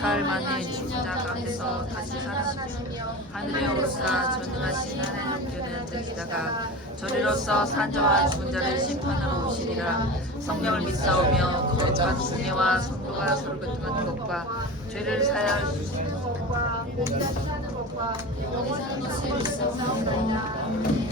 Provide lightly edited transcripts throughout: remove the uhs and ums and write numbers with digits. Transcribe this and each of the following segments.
사흘 만에 죽은 자 가운데서 다시 살아나시며 하늘에 오르사 전능하신 하나님 우편에 앉으시다가 저리로서 산 자와 죽은 자를 심판하러 오시리라. 성령을 믿사오며 거룩한 공예와 성도가 서로 교통하는 것과 죄를 사하여 주시는 것과 공의같이 사는 것과 영원한 것을 믿사옵나이다.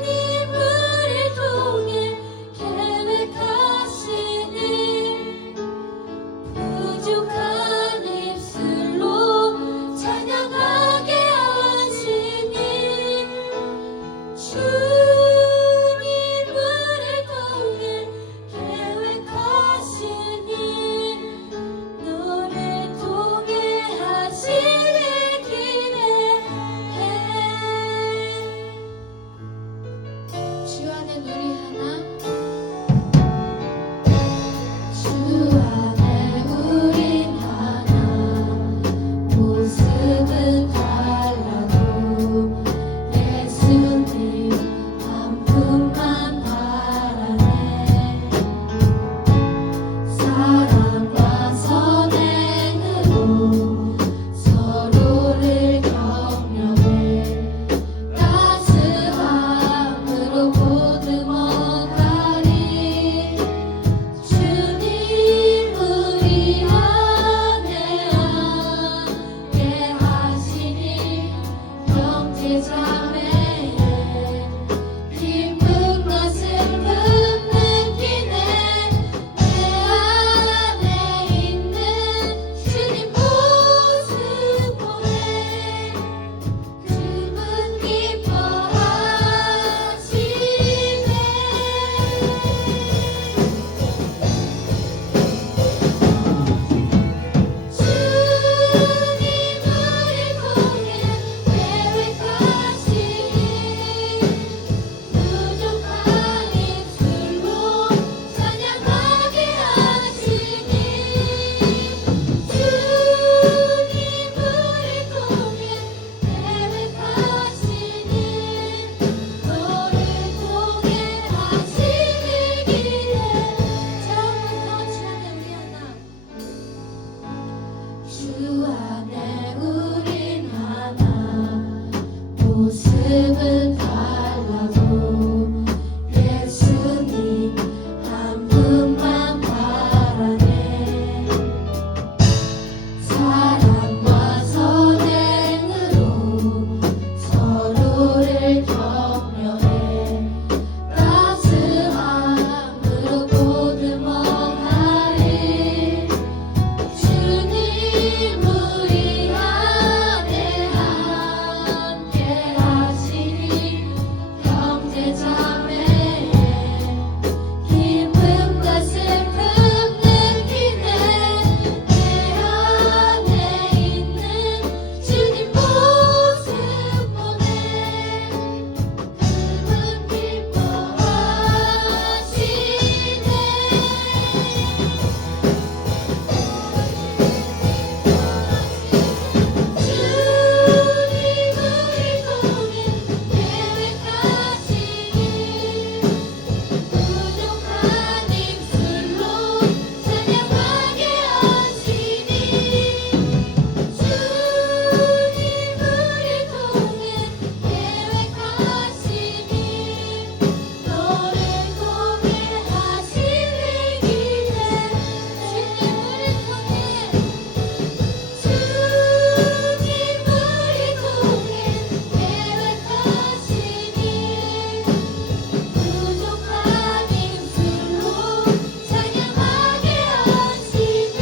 우리를 통해 계획하시니 부족한 입술로 찬양하게 하시니 주님 우리를 통해 계획하시니 너를 통해 하시길 기대해. 주 안에 우리 하나, 주 안에 우린 하나, 모습은 달라도 예수님 한 분만 바라네. 사랑과 선행으로 서로를 격려해 따스함으로 보듬어가리. 주님 우리 안에 함께 하시니 형제자매의 기쁨과 슬픔 느끼네. 내 안에 있는 주님 모습 보네. 그분 기뻐하시네. 주님 우리 통해 계획하시니 부족한 입술로 찬양하게 하시니 주님 우리 통해 계획하시니 너를 통해 하시길 기대해. 처음부터 주 안에 우리 하나, 주 안에 우린 하나, 모습은 달라도 예수님 한 분만 바라네. 사랑과 선행으로 서로를 격려해 따스함으로 보듬어가리. 주님 우리 안에 함께 하시니 형제자매의 기쁨과 슬픔 느끼네. 내 안에 있는 주님 모습 보네. 그분 기뻐하시네. 주님 우리 통해 계획하시니 부족한 입술로 찬양하게 하시니 주님 우리 통해 계획하시니 너를 통해 하시길 기대해. 주님 우리 통해 계획하시니 부족한 입술로 찬양하게 하시니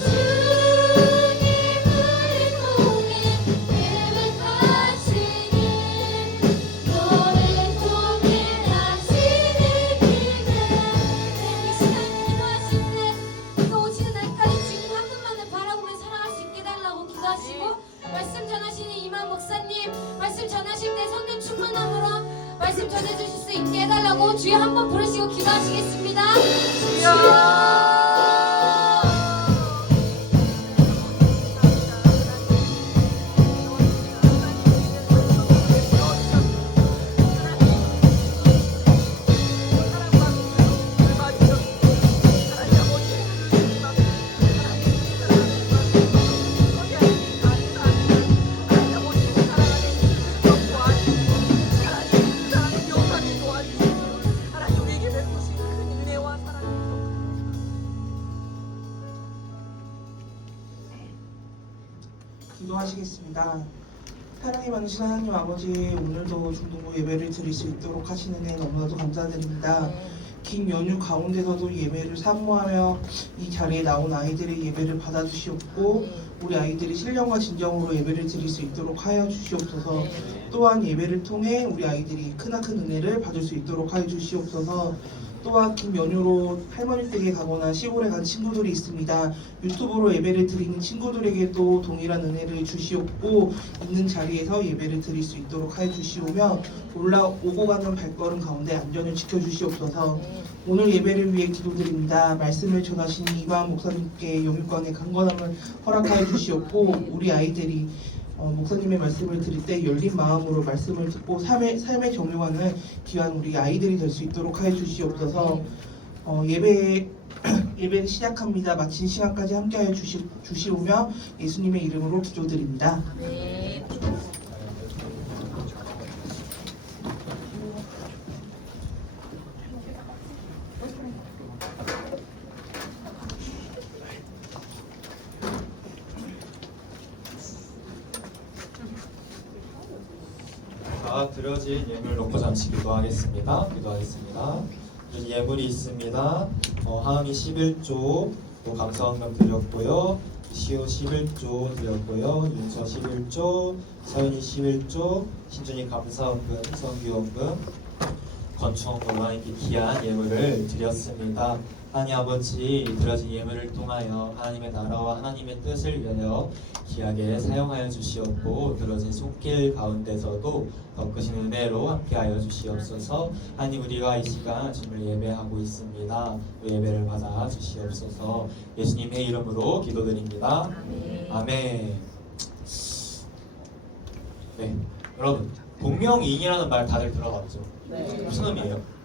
주님 우리 통해 계획하시니 너를 통해 하시길 기대해. 이 시간 기도하실 때 비가 오시는 날까지 주님 한 분만을 바라보며 살아갈 수 있게 달라고 기도하시고, 말씀 전하시는 이만 목사님 말씀 전하실 때 성령 충만함으로 말씀 전해주실 수 있게 해달라고 주여 한번 부르시고 기도하시겠습니다. 주여. 기도하시겠습니다. 사랑이 많으신 하나님 아버지, 오늘도 중등부 예배를 드릴 수 있도록 하시는 애 너무나도 감사드립니다. 긴 연휴 가운데서도 예배를 사모하며 이 자리에 나온 아이들의 예배를 받아주시옵고 우리 아이들이 신령과 진정으로 예배를 드릴 수 있도록 하여 주시옵소서. 또한 예배를 통해 우리 아이들이 크나큰 은혜를 받을 수 있도록 하여 주시옵소서. 또한 긴 연휴로 할머니 댁에 가거나 시골에 간 친구들이 있습니다. 유튜브로 예배를 드리는 친구들에게도 동일한 은혜를 주시옵고 있는 자리에서 예배를 드릴 수 있도록 하여 주시오며 올라오고 가는 발걸음 가운데 안전을 지켜주시옵소서. 오늘 예배를 위해 기도드립니다. 말씀을 전하시는 이광 목사님께 영육간의 강건함을 허락하여 주시옵고 우리 아이들이 목사님의 말씀을 들을 때 열린 마음으로 말씀을 듣고 삶에 적용하는 귀한 우리 아이들이 될 수 있도록 하여 주시옵소서. 예배를 시작합니다. 마친 시간까지 함께하여 주시오며 예수님의 이름으로 기도드립니다. 네. 자, 드려진 예물 놓고 잠시 기도하겠습니다. 드려진 예물이 있습니다. 하은이 11조, 또 감사원금 드렸고요. 시우 11조 드렸고요. 윤서 11조, 서윤이 11조, 신준이 감사원금, 성규원금, 건축원금 하나님께 귀한 예물을 드렸습니다. 하나님 아버지, 드려진 예물을 통하여 하나님의 나라와 하나님의 뜻을 위하여 귀하게 사용하여 주시옵고 드려진 손길 가운데서도 더 크신 은혜로 함께하여 주시옵소서. 하나님, 우리가 이 시간 주님을 예배하고 있습니다. 그 예배를 받아 주시옵소서. 예수님의 이름으로 기도드립니다. 아멘. 네, 여러분, 동명이인이라는 말 다들 들어봤죠? 무슨 의미예요?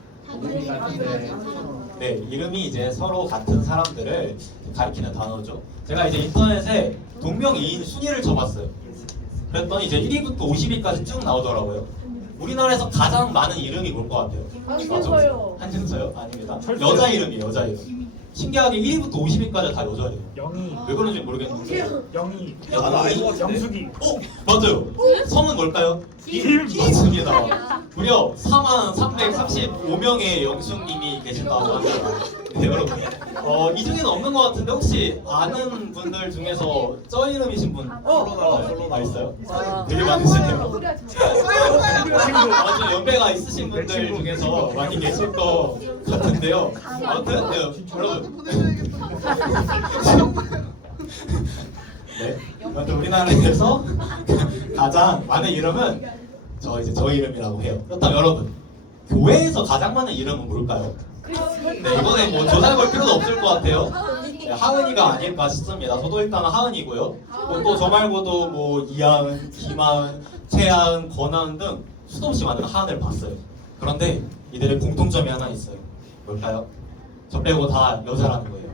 네, 이름이 이제 서로 같은 사람들을 가리키는 단어죠. 제가 이제 인터넷에 동명이인 순위를 쳐봤어요. 그랬더니 이제 1위부터 50위까지 쭉 나오더라고요. 우리나라에서 가장 많은 이름이 뭘 것 같아요? 한준서요. 한준서요? 아닙니다. 여자 이름이에요, 여자 이름. 신기하게 1위부터 50위까지 다 여자예요. 영희. 왜 그런지 모르겠는데. 영희. 영숙이. 맞아요. 성은 뭘까요? 맞습니다. 무려 4335명의 영숙님이 계신다고 합니다. 네, 여러분. 이 중에는 없는 것 같은데 혹시 아는 분들 중에서 저 이름이신 분? 있어요? 되게 많으시네요. 아주 연배가 있으신 분들 중에서 많이 계실 것 같은데요. 아무튼 네, 여러분. 네, 아무튼 우리나라에서 가장 많은 이름은 저 이름이라고 해요. 그렇다면 여러분, 교회에서 가장 많은 이름은 뭘까요? 네, 이번에 뭐 조사해 볼 필요도 없을 것 같아요. 네, 하은이가 아닐까 싶습니다. 저도 일단은 하은이고요. 또 저 말고도 뭐 이하은, 김하은, 최하은, 권하은 등 수도 없이 많은 하은을 봤어요. 그런데 이들의 공통점이 하나 있어요. 뭘까요? 저 빼고 다 여자라는 거예요.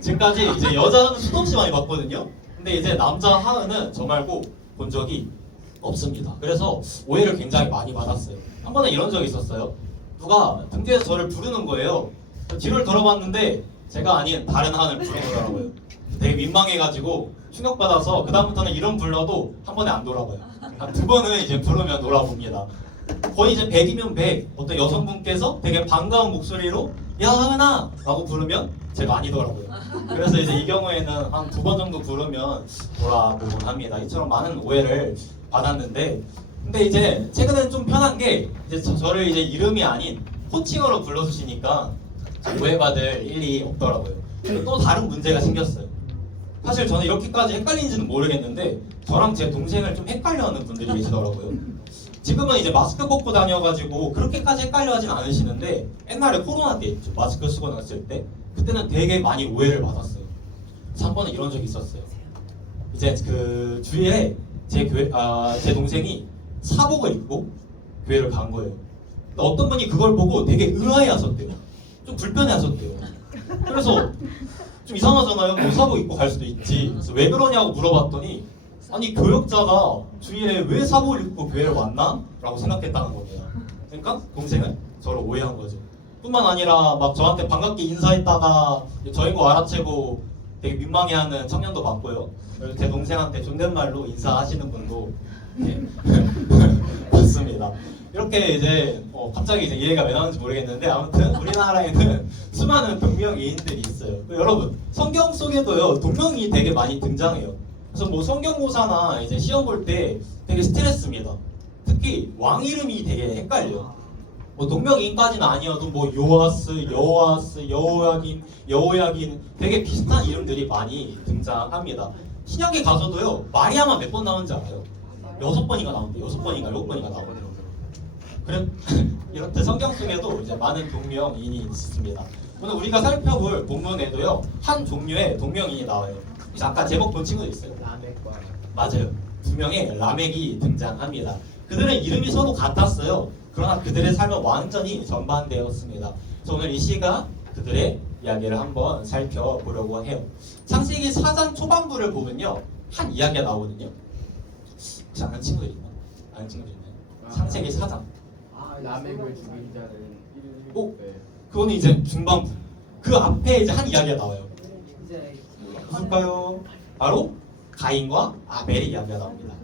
지금까지 이제 여자는 수도 없이 많이 봤거든요. 근데 이제 남자 하은은 저 말고 본 적이 없습니다. 그래서 오해를 굉장히 많이 받았어요. 한 번은 이런 적이 있었어요. 누가 등 뒤에서 저를 부르는 거예요. 뒤를 돌아봤는데 제가 아닌 다른 하은을 부르더라고요. 되게 민망해가지고 충격받아서 그 다음부터는 이름 불러도 한 번에 안 돌아봐요. 한 두 번은 이제 부르면 돌아봅니다. 거의 이제 100이면 100 어떤 여성분께서 되게 반가운 목소리로 야 하은아! 라고 부르면 제가 아니더라고요. 그래서 이제 이 경우에는 한 2번 정도 부르면 돌아보곤 합니다. 이처럼 많은 오해를 받았는데 근데 이제 최근에는 좀 편한 게 이제 저를 이제 이름이 아닌 호칭으로 불러주시니까 오해받을 일이 없더라고요. 또 다른 문제가 생겼어요. 사실 저는 이렇게까지 헷갈리는지는 모르겠는데 저랑 제 동생을 좀 헷갈려하는 분들이 계시더라고요. 지금은 이제 마스크 벗고 다녀가지고 그렇게까지 헷갈려하진 않으시는데 옛날에 코로나 때 마스크 쓰고 났을 때 그때는 되게 많이 오해를 받았어요. 그래서 한 번은 이런 적이 있었어요. 이제 그 주일에 제 동생이 사복을 입고 교회를 간 거예요. 근데 어떤 분이 그걸 보고 되게 의아해하셨대요. 좀 불편해하셨대요. 그래서 좀 이상하잖아요. 뭐 사복 입고 갈 수도 있지. 그래서 왜 그러냐고 물어봤더니 아니 교역자가 주일에 왜 사복을 입고 교회를 왔나? 라고 생각했다는 겁니다. 그러니까 동생은 저를 오해한 거죠. 뿐만 아니라 막 저한테 반갑게 인사했다가 저인 거 알아채고 되게 민망해하는 청년도 봤고요. 그리고 제 동생한테 존댓말로 인사하시는 분도 네. 맞습니다. 이렇게 이제 갑자기 이제 이해가 왜 나오는지 모르겠는데 아무튼 우리나라에는 수많은 동명이인들이 있어요. 여러분 성경 속에도요 동명이 되게 많이 등장해요. 그래서 뭐 성경고사나 이제 시험 볼 때 되게 스트레스입니다. 특히 왕 이름이 되게 헷갈려요. 뭐 동명이인까지는 아니어도 뭐 요아스, 여호아스, 여호야긴 되게 비슷한 이름들이 많이 등장합니다. 신약에 가서도요 마리아만 몇 번 나오는지 알아요? 6번인가 나오는데 6번인가 7번인가 나오거든요. 그래 이렇게 성경 속에도 이제 많은 동명이인이 있습니다. 오늘 우리가 살펴볼 본문에도요 한 종류의 동명이인이 나와요. 그래서 아까 제목 본 친구도 있어요. 맞아요. 2명의 라멕이 등장합니다. 그들의 이름이 서로 같았어요. 그러나 그들의 삶은 완전히 전반되었습니다. 그래서 오늘 이 시간 그들의 이야기를 한번 살펴보려고 해요. 창세기 4장 초반부를 보면요 한 이야기가 나오거든요. 혹시 아는 친구들 있나요? 아는 친구들 있나요? 창세기 4장. 라멕을 죽인 자는 오? 그거는 이제 중반부. 그 앞에 이제 한 이야기가 나와요. 무엇일까요? 바로 가인과 아벨의 이야기가 나옵니다.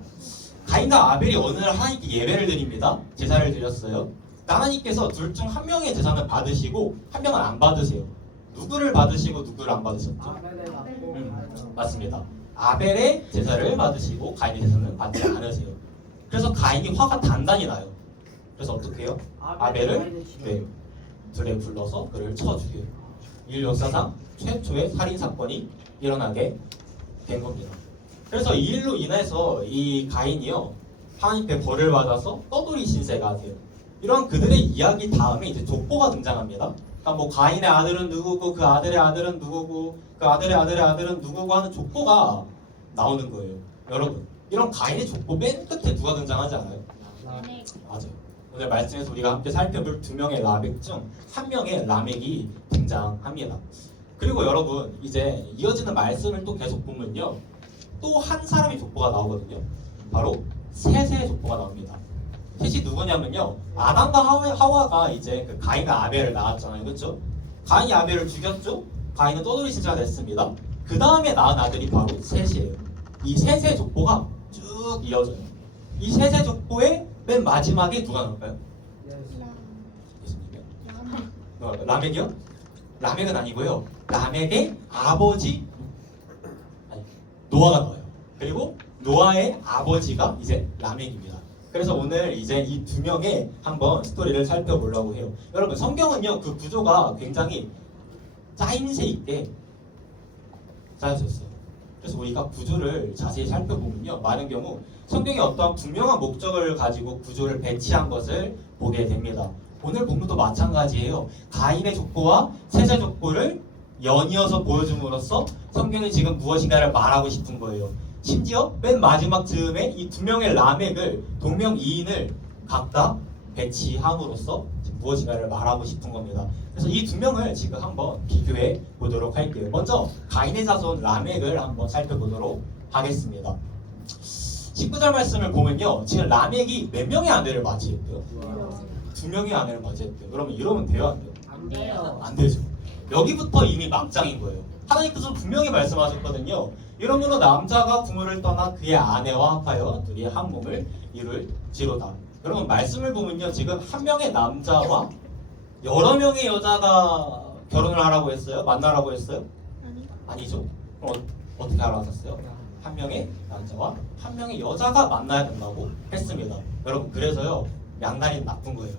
가인과 아벨이 어느 날 하나님께 예배를 드립니다. 제사를 드렸어요. 하나님께서 둘 중 한 명의 제사는 받으시고 한 명은 안 받으세요. 누구를 받으시고 누구를 안 받으셨죠? 맞습니다. 아벨의 제사를 받으시고 가인의 제사는 받지 않으세요. 그래서 가인이 화가 단단히 나요. 그래서 어떻게 해요? 아벨을 들에 불러서 그를 쳐 죽여요. 인류 역사상 최초의 살인 사건이 일어나게 된 겁니다. 그래서 이 일로 인해서 이 가인이요 하나님께 벌을 받아서 떠돌이 신세가 돼요. 이런 그들의 이야기 다음에 이제 족보가 등장합니다. 그러니까 뭐 가인의 아들은 누구고 그 아들의 아들은 누구고 그 아들의 아들의 아들은 누구고 하는 족보가 나오는 거예요. 여러분 이런 가인의 족보 맨 끝에 누가 등장하지 않아요? 맞아요. 오늘 말씀에서 우리가 함께 살펴볼 2명의 라멕 중 1명의 라멕이 등장합니다. 그리고 여러분 이제 이어지는 말씀을 또 계속 보면요 또 한 사람의 족보가 나오거든요. 바로 셋의 족보가 나옵니다. 셋이 누구냐면요 아담과 하와가 이제 그 가인과 아벨을 낳았잖아요. 그렇죠? 가인이 아벨을 죽였죠. 가인은 떠돌이 신자가 됐습니다. 그 다음에 낳은 아들이 바로 셋이에요. 이 셋의 족보가 쭉 이어져요. 이 셋의 족보의 맨 마지막에 누가 나올까요? 예수님이요? 라멕이요? 라멕은 아니고요. 라멕의 아버지 노아가 나와요. 그리고 노아의 아버지가 이제 라멕입니다. 그래서 오늘 이제 이 2명의 한번 스토리를 살펴보려고 해요. 여러분 성경은요 그 구조가 굉장히 짜임새 있게 짜여졌어요. 그래서 우리가 구조를 자세히 살펴보면요 많은 경우 성경이 어떠한 분명한 목적을 가지고 구조를 배치한 것을 보게 됩니다. 오늘 본문도 마찬가지예요. 가인의 족보와 셋의 족보를 연이어서 보여줌으로써 성경이 지금 무엇인가를 말하고 싶은 거예요. 심지어 맨 마지막 즈음에 이 2명의 라멕을 동명이인을 각각 배치함으로써 무엇인가를 말하고 싶은 겁니다. 그래서 이 2명을 지금 한번 비교해 보도록 할게요. 먼저 가인의 자손 라멕을 한번 살펴보도록 하겠습니다. 19절 말씀을 보면요 지금 라멕이 몇 명의 아내를 맞이했대요? 2명의 아내를 맞이했대요. 그러면 이러면 돼요? 안 돼요? 안 돼요. 안 되죠. 여기부터 이미 막장인 거예요. 하나님께서 분명히 말씀하셨거든요. 이러므로 남자가 부모를 떠나 그의 아내와 합하여 둘이 한 몸을 이룰지로다. 여러분 말씀을 보면요 지금 한 명의 남자와 여러 명의 여자가 결혼을 하라고 했어요? 만나라고 했어요? 아니죠. 그럼 어떻게 알아봤어요? 한 명의 남자와 한 명의 여자가 만나야 된다고 했습니다. 여러분 그래서요 양날이 나쁜 거예요.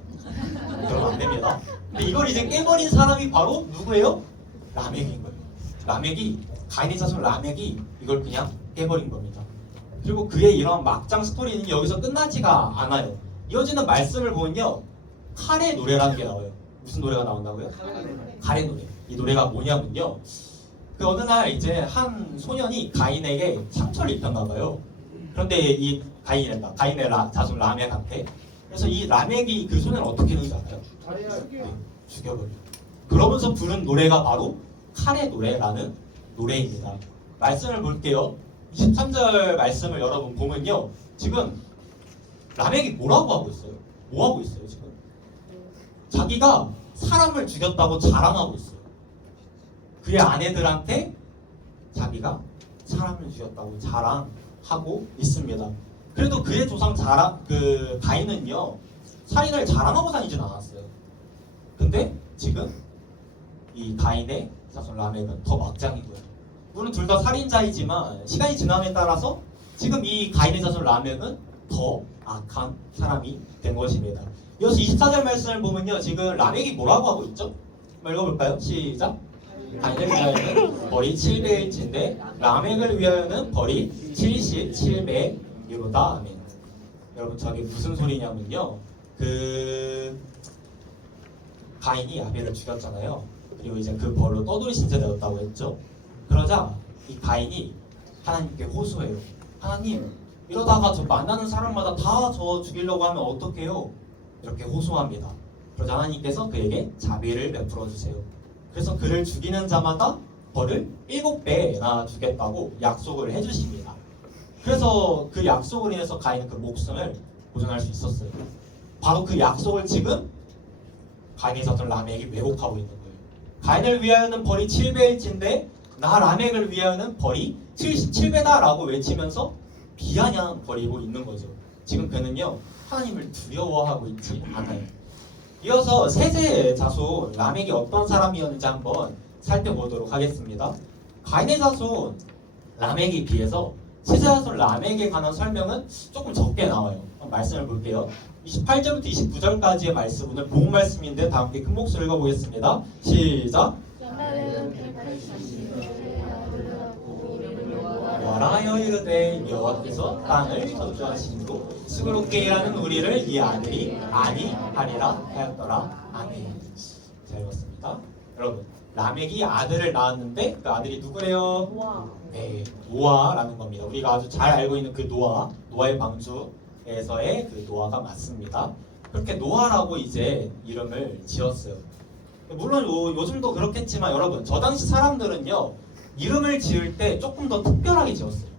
그러면 안 됩니다. 근데 이걸 이제 깨버린 사람이 바로 누구예요? 라멕인 거예요. 라멕이 가인의 자손 라멕이 이걸 그냥 깨버린 겁니다. 그리고 그의 이런 막장 스토리는 여기서 끝나지가 않아요. 이어지는 말씀을 보면요 칼의 노래라는 게 나와요. 무슨 노래가 나온다고요? 칼의 노래. 이 노래가 뭐냐면요 그 어느 날 이제 한 소년이 가인에게 상처를 입혔나 봐요. 그런데 이 가인의 자손 라멕한테 그래서 이 라멕이 그 소년을 어떻게 했는지 알아요? 네, 죽여버려요. 그러면서 부른 노래가 바로 칼의 노래라는 노래입니다. 말씀을 볼게요. 23절 말씀을 여러분 보면요 지금 라멕이 뭐라고 하고 있어요? 뭐 하고 있어요 지금? 자기가 사람을 죽였다고 자랑하고 있어요. 그의 아내들한테 자기가 사람을 죽였다고 자랑하고 있습니다. 그래도 그의 조상 가인은요 살인을 자랑하고 다니진 않았어요. 근데 지금 이 가인의 자손 라멕은 더 막장인 거예요. 물론 둘 다 살인자이지만 시간이 지남에 따라서 지금 이 가인의 자손 라멕은 더 악한 사람이 된 것입니다. 이어서 24절 말씀을 보면요, 지금 라멕이 뭐라고 하고 있죠? 한번 읽어볼까요? 시작. 가인을 위하여는 벌이 700일치인데 라멕을 위하여는 벌이 77배이로다. 아멘. 여러분 저게 무슨 소리냐면요, 가인이 아벨을 죽였잖아요. 그리고 이제 그 벌로 떠돌이 신세 되었다고 했죠. 그러자 이 가인이 하나님께 호소해요. 하나님, 이러다가 저 만나는 사람마다 다 저 죽이려고 하면 어떡해요? 이렇게 호소합니다. 그러자 하나님께서 그에게 자비를 베풀어 주세요. 그래서 그를 죽이는 자마다 벌을 7배나 주겠다고 약속을 해주십니다. 그래서 그 약속을 인해서 가인은 그 목숨을 보존할 수 있었어요. 바로 그 약속을 지금 가인의 자손 라멕이 왜곡하고 있는 거예요. 가인을 위하여는 벌이 7배일진데 나 라멕을 위하여는 벌이 77배다라고 외치면서 비아냥 거리고 있는 거죠. 지금 그는요 하나님을 두려워하고 있지 않아요. 이어서 셋의 자손 라멕이 어떤 사람이었는지 한번 살펴보도록 하겠습니다. 가인의 자손 라멕에 비해서 셋의 자손 라멕에 관한 설명은 조금 적게 나와요. 말씀을 볼게요. 28절부터 29절까지의 말씀은 본 말씀인데 다 함께 큰 목소리로 읽어보겠습니다. 시작. 여라하여 이르되 여호와께서 땅을 저주하심으로 수고롭게 일하는 우리를 이 아들이 아니하리라 하였더라. 아멘. 잘 읽었습니다. 여러분, 라멕이 아들을 낳았는데 그 아들이 누구래요? 네, 노아라는 겁니다. 우리가 아주 잘 알고 있는 그 노아의 방주에서의 그 노아가 맞습니다. 그렇게 노아라고 이제 이름을 지었어요. 물론 요즘도 그렇겠지만 여러분, 저 당시 사람들은요 이름을 지을 때 조금 더 특별하게 지었어요.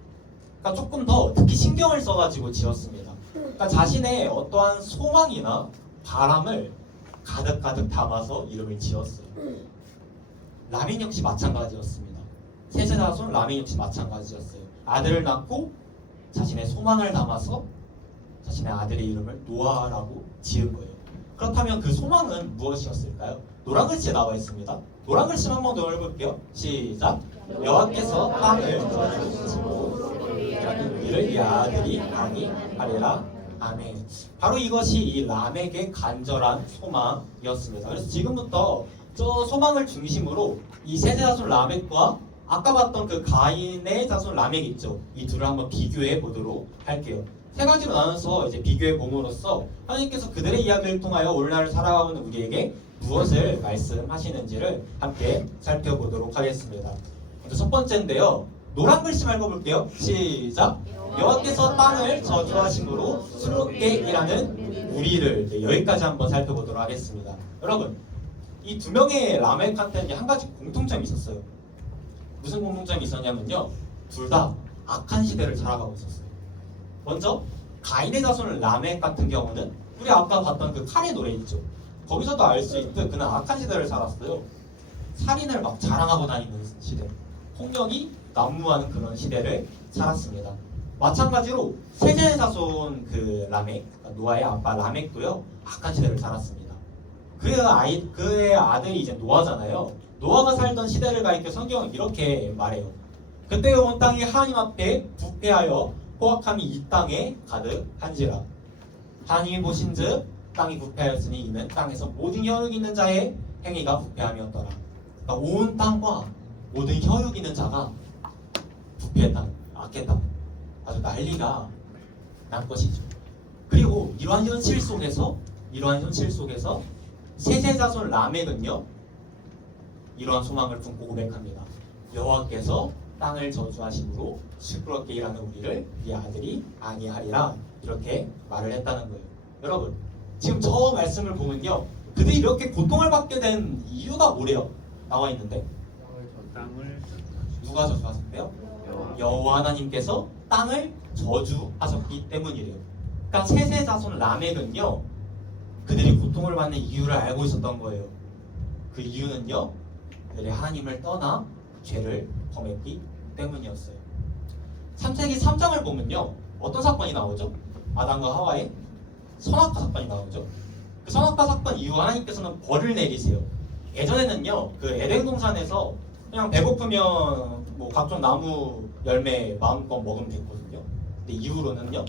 그러니까 조금 더 특히 신경을 써가지고 지었습니다. 그러니까 자신의 어떠한 소망이나 바람을 가득가득 담아서 이름을 지었어요. 라멕 역시 마찬가지였습니다. 셋의 자손 라멕 역시 마찬가지였어요. 아들을 낳고 자신의 소망을 담아서 자신의 아들의 이름을 노아라고 지은 거예요. 그렇다면 그 소망은 무엇이었을까요? 노란 글씨에 나와 있습니다. 노란 글씨 한 번 더 읽어볼게요. 시작. 여호와께서 땅을 저주시고 우리를 이 아들이 아니하리라. 아멘. 바로 이것이 이 라멕의 간절한 소망이었습니다. 그래서 지금부터 저 소망을 중심으로 이 셋의 자손 라멕과 아까 봤던 그 가인의 자손 라멕 있죠. 이 둘을 한번 비교해 보도록 할게요. 세 가지로 나눠서 이제 비교해 봄으로써 하나님께서 그들의 이야기를 통하여 오늘날을 살아가는 우리에게 무엇을 말씀하시는지를 함께 살펴보도록 하겠습니다. 먼저 첫 번째인데요. 노란 글씨만 읽어볼게요. 시작. 여호와께서 땅을 저주하심으로 수롭게 일하는 우리를, 네, 여기까지 한번 살펴보도록 하겠습니다. 여러분, 이 두 명의 라멕한테는 한 가지 공통점이 있었어요. 무슨 공통점이 있었냐면요, 둘 다 악한 시대를 살아가고 있었어요. 먼저 가인의 자손 라멕 같은 경우는 우리 아까 봤던 그 칼의 노래 있죠. 거기서도 알 수 있듯 그는 악한 시대를 살았어요. 살인을 막 자랑하고 다니는 시대, 폭력이 난무하는 그런 시대를 살았습니다. 마찬가지로 셋의 자손 그 라멕, 노아의 아빠 라멕도요 악한 시대를 살았습니다. 그의 아들이 이제 노아잖아요. 노아가 살던 시대를 가리켜 성경은 이렇게 말해요. 그때 온 땅이 하나님 앞에 부패하여 포악함이 이 땅에 가득한지라. 하나님이 보신즉 땅이 부패하였으니 이는 땅에서 모든 혈육 있는 자의 행위가 부패함이었더라. 그러니까 온 땅과 모든 혈육 있는 자가 부패했다는, 악했다는, 아주 난리가 난 것이죠. 그리고 이러한 현실 속에서 셋의 자손 라멕은요 이러한 소망을 품고 고백합니다. 여호와께서 땅을 저주하심으로 시끄럽게 일하는 우리를 네 아들이 아니하리라, 이렇게 말을 했다는 거예요. 여러분, 지금 저 말씀을 보면요, 그들이 이렇게 고통을 받게 된 이유가 뭐래요? 나와 있는데 땅을 누가 저주하셨대요? 여호와 하나님께서 땅을 저주하셨기 때문이래요. 그러니까 셋의 자손 라멕은요 그들이 고통을 받는 이유를 알고 있었던 거예요. 그 이유는요, 그들이 하나님을 떠나 죄를 범했기 때문이었어요. 창세기 3장을 보면요, 어떤 사건이 나오죠? 아담과 하와의 선악과 사건이 나오죠. 그 선악과 사건 이후 하나님께서는 벌을 내리세요. 예전에는요, 그 에덴 동산에서 그냥 배고프면 뭐 각종 나무 열매 마음껏 먹으면 됐거든요. 근데 이후로는요,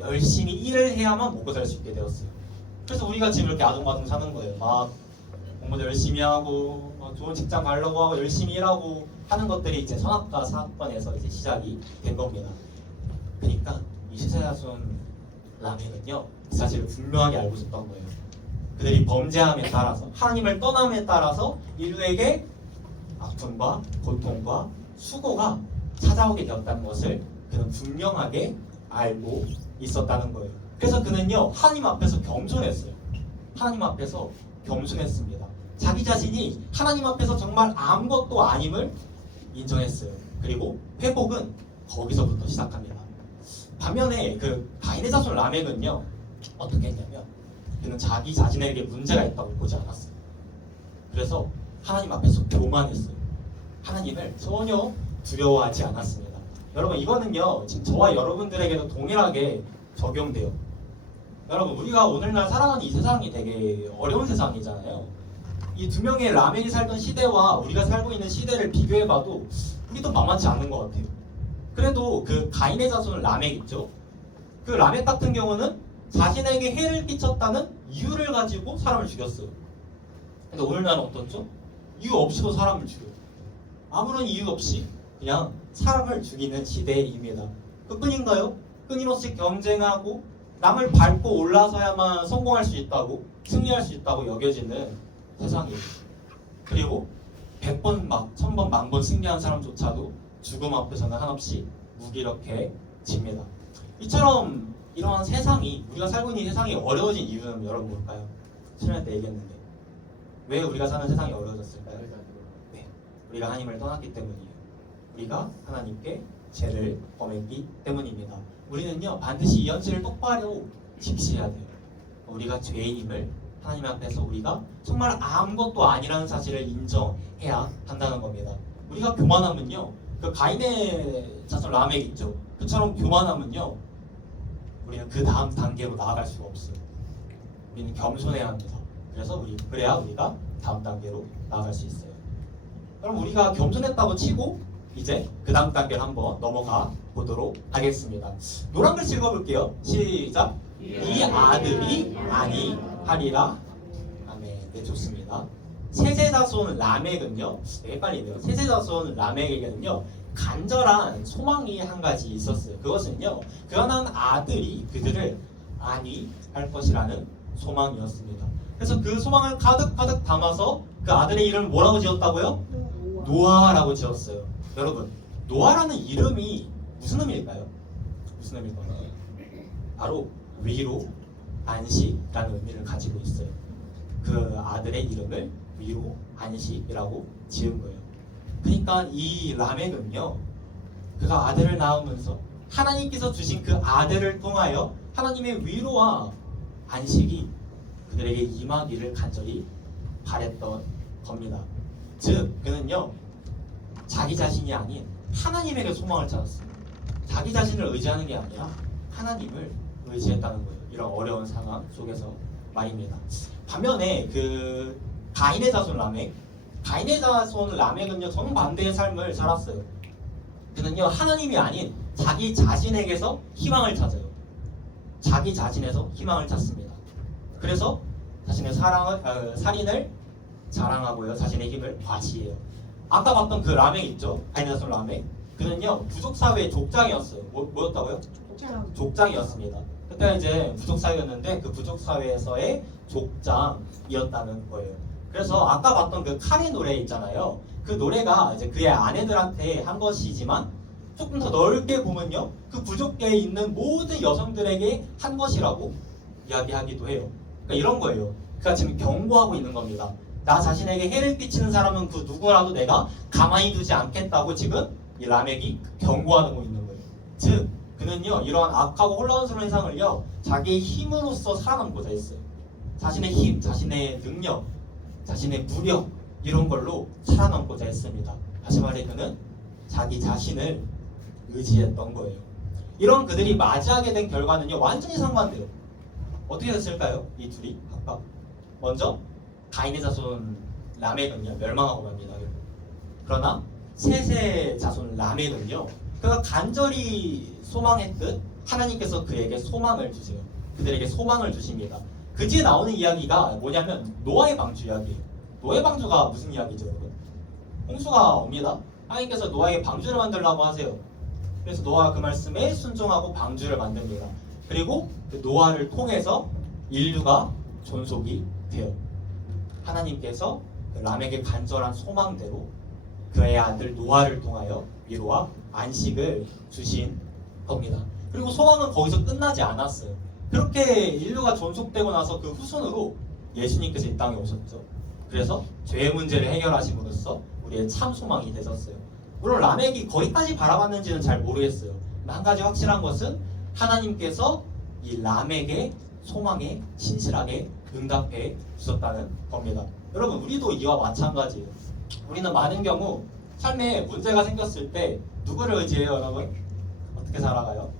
열심히 일을 해야만 먹고 살 수 있게 되었어요. 그래서 우리가 지금 이렇게 아둥바둥 사는 거예요. 막 공부도 열심히 하고, 막 좋은 직장 가려고 하고, 열심히 일하고 하는 것들이 이제 선악과 사건에서 이제 시작이 된 겁니다. 그러니까 이 시세자손 라멕은요, 그 사실을 분명하게 알고 있었던 거예요. 그들이 범죄함에 따라서, 하나님을 떠남에 따라서 인류에게 아픔과 고통과 수고가 찾아오게 되었다는 것을 그는 분명하게 알고 있었다는 거예요. 그래서 그는요, 하나님 앞에서 겸손했어요. 하나님 앞에서 겸손했습니다. 자기 자신이 하나님 앞에서 정말 아무것도 아님을 인정했어요. 그리고 회복은 거기서부터 시작합니다. 반면에 그 가인의 자손 라멕은요, 어떻게 했냐면 그는 자기 자신에게 문제가 있다고 보지 않았어요. 그래서 하나님 앞에서 교만했어요. 하나님을 전혀 두려워하지 않았습니다. 여러분, 이거는요, 지금 저와 여러분들에게도 동일하게 적용돼요. 여러분, 우리가 오늘날 살아가는 이 세상이 되게 어려운 세상이잖아요. 이 두 명의 라멕이 살던 시대와 우리가 살고 있는 시대를 비교해봐도 우리도 만만치 않은 것 같아요. 그래도 그 가인의 자손 라멕 있죠? 그 라멕 같은 경우는 자신에게 해를 끼쳤다는 이유를 가지고 사람을 죽였어요. 근데 오늘날은 어떻죠? 이유 없이도 사람을 죽여요. 아무런 이유 없이 그냥 사람을 죽이는 시대입니다. 그뿐인가요? 끊임없이 경쟁하고 남을 밟고 올라서야만 성공할 수 있다고, 승리할 수 있다고 여겨지는 세상이에요. 그리고 100번 막 1000번 만번 승리한 사람조차도 죽음 앞에서는 한없이 무기력해집니다. 이처럼 이러한 세상이, 우리가 살고 있는 세상이 어려워진 이유는 여러분 뭘까요? 수련회 때 얘기했는데 왜 우리가 사는 세상이 어려워졌을까요? 네, 우리가 하나님을 떠났기 때문이에요. 우리가 하나님께 죄를 범했기 때문입니다. 우리는요, 반드시 이 현실을 똑바로 직시해야 돼요. 우리가 죄인임을 하나님 앞에서 우리가 정말 아무것도 아니라는 사실을 인정해야 한다는 겁니다. 우리가 교만하면요, 그 가인의 자손 라멕 있죠? 그처럼 교만하면요, 우리는 그 다음 단계로 나아갈 수가 없어요. 우리는 겸손해야 합니다. 그래서 그래야 우리가 다음 단계로 나아갈 수 있어요. 그럼 우리가 겸손했다고 치고 이제 그 다음 단계를 한번 넘어가 보도록 하겠습니다. 노란 글씨 읽어볼게요. 시작. 이 아들이 아니하리라. 아멘. 네, 좋습니다. 세세자손 라멕은요, 헷갈리네요. 세세자손 라멕에게는요, 간절한 소망이 한 가지 있었어요. 그것은요, 그 하나는 아들이 그들을 안위할 것이라는 소망이었습니다. 그래서 그 소망을 가득가득 담아서 그 아들의 이름을 뭐라고 지었다고요? 노아라고 지었어요. 여러분, 노아라는 이름이 무슨 의미일까요? 무슨 의미일까요? 바로 위로, 안식이라는 의미를 가지고 있어요. 그 아들의 이름을 위로, 안식이라고 지은 거예요. 그러니까 이 라멕은요, 그가 아들을 낳으면서 하나님께서 주신 그 아들을 통하여 하나님의 위로와 안식이 그들에게 임하기를 간절히 바랬던 겁니다. 즉, 그는요, 자기 자신이 아닌 하나님에게 소망을 찾았어요. 자기 자신을 의지하는 게 아니라 하나님을 의지했다는 거예요. 이런 어려운 상황 속에서 말입니다. 반면에 그 가인의 자손 라멕은요, 정반대의 삶을 살았어요. 그는요, 하나님이 아닌 자기 자신에게서 희망을 찾아요. 자기 자신에서 희망을 찾습니다. 그래서 자신의 살인을 자랑하고요, 자신의 힘을 과시해요. 아까 봤던 그 라멕 있죠? 가인의 자손 라멕. 그는요, 부족사회의 족장이었어요. 뭐였다고요? 족장이었습니다. 그때 이제 부족사회였는데 그 부족사회에서의 족장이었다는 거예요. 그래서 아까 봤던 그 카레 노래 있잖아요. 그 노래가 이제 그의 아내들한테 한 것이지만 조금 더 넓게 보면요, 그 부족계에 있는 모든 여성들에게 한 것이라고 이야기하기도 해요. 그러니까 이런 거예요. 그가 지금 경고하고 있는 겁니다. 나 자신에게 해를 끼치는 사람은 그 누구라도 내가 가만히 두지 않겠다고 지금 이 라멕이 경고하고 있는 거예요. 즉, 그는요, 이러한 악하고 혼란스러운 세상을요, 자기의 힘으로써 살아남고자 했어요. 자신의 힘, 자신의 능력, 자신의 무력, 이런 걸로 살아남고자 했습니다. 다시 말해, 그는 자기 자신을 의지했던 거예요. 이런 그들이 맞이하게 된 결과는요 완전히 상반돼요. 어떻게 됐을까요? 이 둘이 각각. 먼저 가인의 자손 라멕은요 멸망하고 맙니다. 그러나 셋의 자손 라멕은요 그가 간절히 소망했듯 하나님께서 그에게 소망을 주세요. 그들에게 소망을 주십니다. 그 뒤에 나오는 이야기가 뭐냐면 노아의 방주 이야기예요. 노아의 방주가 무슨 이야기죠, 여러분? 홍수가 옵니다. 하나님께서 노아에게 방주를 만들라고 하세요. 그래서 노아가 그 말씀에 순종하고 방주를 만듭니다. 그리고 그 노아를 통해서 인류가 존속이 돼요. 하나님께서 그 람에게 간절한 소망대로 그의 아들 노아를 통하여 위로와 안식을 주신 겁니다. 그리고 소망은 거기서 끝나지 않았어요. 그렇게 인류가 존속되고 나서 그 후손으로 예수님께서 이 땅에 오셨죠. 그래서 죄의 문제를 해결하심으로써 우리의 참 소망이 되셨어요. 물론 라멕이 거기까지 바라봤는지는 잘 모르겠어요. 한 가지 확실한 것은 하나님께서 이 라멕의 소망에 신실하게 응답해 주셨다는 겁니다. 여러분 우리도 이와 마찬가지예요. 우리는 많은 경우 삶에 문제가 생겼을 때 누구를 의지해요, 여러분? 어떻게 살아가요?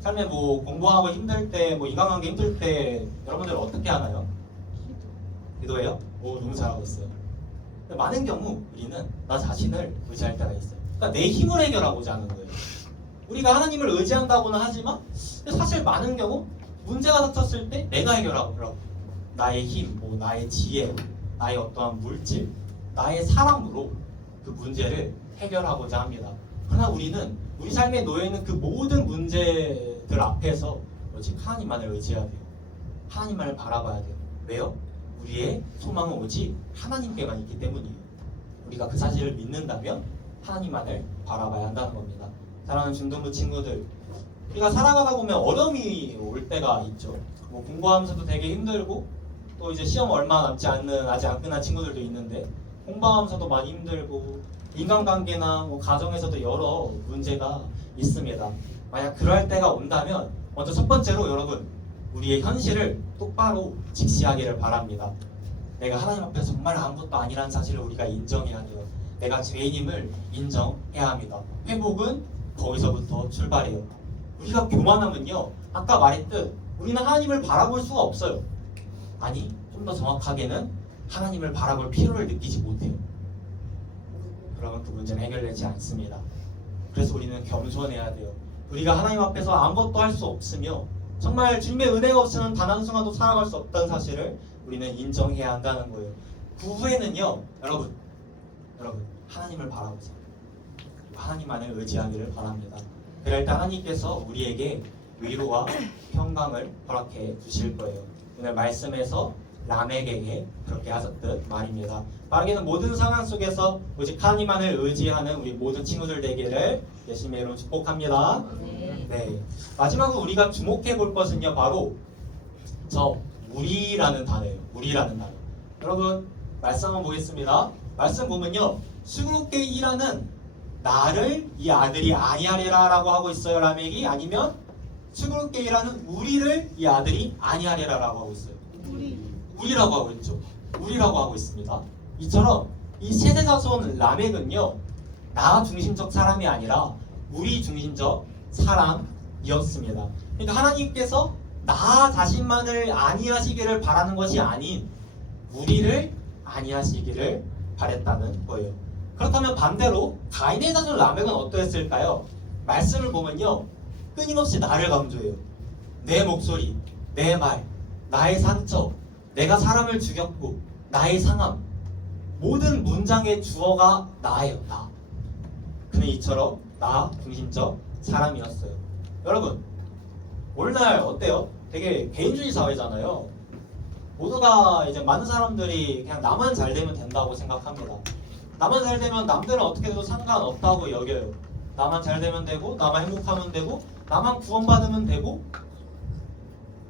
삶에 뭐 공부하고 힘들 때, 뭐 인간관계 힘들 때 여러분들 어떻게 하나요? 기도해요? 오, 너무 잘하고 있어요. 근데 많은 경우 우리는 나 자신을 의지할 때가 있어요. 그러니까 내 힘을 해결하고자 하는 거예요. 우리가 하나님을 의지한다고는 하지만 사실 많은 경우 문제가 닥쳤을 때 내가 해결하고 나의 힘, 뭐 나의 지혜, 나의 어떠한 물질, 나의 사랑으로 그 문제를 해결하고자 합니다. 그러나 우리는 우리 삶에 놓여있는 그 모든 문제들 앞에서 오직 하나님만을 의지해야 돼요. 하나님만을 바라봐야 돼요. 왜요? 우리의 소망은 오직 하나님께만 있기 때문이에요. 우리가 그 사실을 믿는다면 하나님만을 바라봐야 한다는 겁니다. 사랑하는 중등부 친구들, 우리가 살아가다 보면 어려움이 올 때가 있죠. 뭐 공부하면서도 되게 힘들고 또 이제 시험 얼마 남지 않는 아직 안 끝난 친구들도 있는데 공부하면서도 많이 힘들고 인간관계나 뭐 가정에서도 여러 문제가 있습니다. 만약 그럴 때가 온다면 먼저 첫 번째로 여러분 우리의 현실을 똑바로 직시하기를 바랍니다. 내가 하나님 앞에서 정말 아무것도 아니라는 사실을 우리가 인정해야 돼요. 내가 죄인임을 인정해야 합니다. 회복은 거기서부터 출발해요. 우리가 교만하면요 아까 말했듯 우리는 하나님을 바라볼 수가 없어요. 아니 좀 더 정확하게는 하나님을 바라볼 필요를 느끼지 못해요. 그러면 그 문제는 해결되지 않습니다. 그래서 우리는 겸손해야 돼요. 우리가 하나님 앞에서 아무것도 할 수 없으며 정말 주님의 은혜가 없이는 단 한순간도 살아갈 수 없다는 사실을 우리는 인정해야 한다는 거예요. 그 후에는요 여러분 하나님을 바라보세요. 하나님만을 의지하기를 바랍니다. 그럴 때 하나님께서 우리에게 위로와 평강을 허락해 주실 거예요. 오늘 말씀에서 라멕에게 그렇게 하셨듯 말입니다. 빠르게는 모든 상황 속에서 오직 하나님만을 의지하는 우리 모든 친구들 되기를 예수님의 이름으로 축복합니다. 네. 마지막으로 우리가 주목해 볼 것은요 바로 저 우리라는 단어예요. 우리라는 단어. 여러분 말씀 한번 보겠습니다. 말씀 보면요 수고롭게 일하는 나를 이 아들이 아니하리라 라고 하고 있어요. 라멕이. 아니면 수고롭게 일하는 우리를 이 아들이 아니하리라 라고 하고 있어요. 우리라고 하고 있죠. 우리라고 하고 있습니다. 이처럼 이 세대자손 라멕은요 나 중심적 사람이 아니라 우리 중심적 사람이었습니다. 그러니까 하나님께서 나 자신만을 아니하시기를 바라는 것이 아닌 우리를 아니하시기를 바랬다는 거예요. 그렇다면 반대로 가인의 자손 라멕은 어떠했을까요? 말씀을 보면요 끊임없이 나를 강조해요. 내 목소리, 내 말, 나의 상처, 내가 사람을 죽였고 나의 상함, 모든 문장의 주어가 나예요. 나. 그는 이처럼 나 중심적 사람이었어요. 여러분 오늘날 어때요? 되게 개인주의 사회잖아요. 모두가 이제 많은 사람들이 그냥 나만 잘 되면 된다고 생각합니다. 나만 잘 되면 남들은 어떻게 해도 상관없다고 여겨요. 나만 잘 되면 되고 나만 행복하면 되고 나만 구원받으면 되고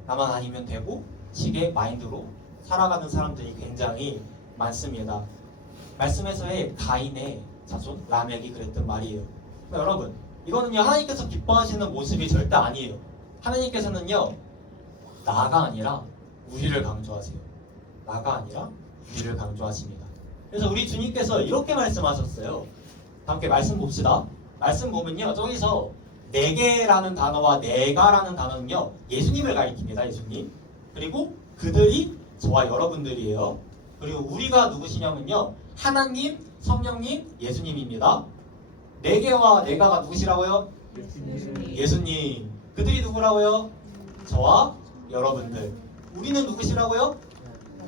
나만 아니면 되고 식의 마인드로 살아가는 사람들이 굉장히 많습니다. 말씀에서의 가인의 자손 라멕이 그랬던 말이에요. 그러니까 여러분 이거는요 하나님께서 기뻐하시는 모습이 절대 아니에요. 하나님께서는요 나가 아니라 우리를 강조하세요. 나가 아니라 우리를 강조하십니다. 그래서 우리 주님께서 이렇게 말씀하셨어요. 함께 말씀 봅시다. 말씀 보면요 저기서 내게라는 단어와 내가라는 단어는요 예수님을 가리킵니다. 예수님. 그리고 그들이 저와 여러분들이에요. 그리고 우리가 누구시냐면요 하나님, 성령님, 예수님입니다. 내게와 내가가 누구시라고요? 예수님. 그들이 누구라고요? 저와 여러분들. 우리는 누구시라고요?